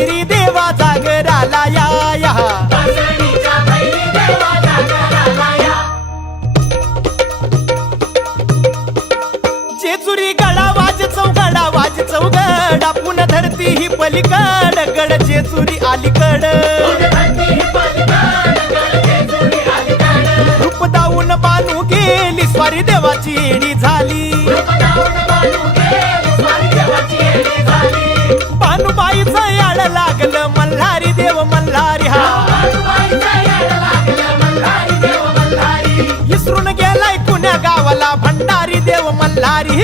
भैरी देवा जागराला या या जेजुरी गडा वाज चौगडा पुन्हा धरती ही पलीकड गड जेजुरी अलीकड रूप दाऊन बानू गेली स्वारी देवाची येडी झाली बानूबाईचं याड लागलं मल्हारी देव मल्हारी हा इसरून गेलाय कुण्या गावाला भंडारी देव मल्हारी